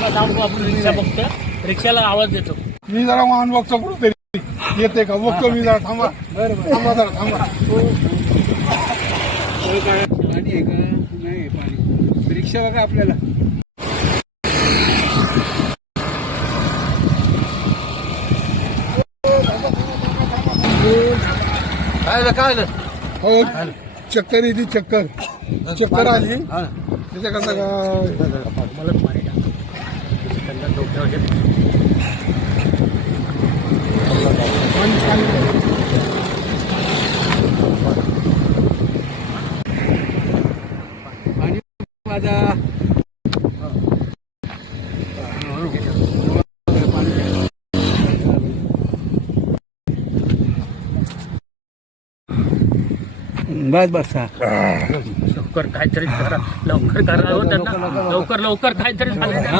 थांबा थांबू आपण रिक्षा बघतो रिक्षाला आवाज देतो. मी जरा वाहन बघतो कुठेतरी येते का? बघतो मी जरा थांबा. थांबा जरा थांबा. पाणी आहे का नाही पाणी रिक्षा बघा आपल्याला. काय काय हो चक्कर येते चक्कर. चक्कर आली. त्याच्याकरता मला माझा बस बस लवकर काहीतरी करा. लवकर करा हो लवकर लवकर काहीतरी झालं.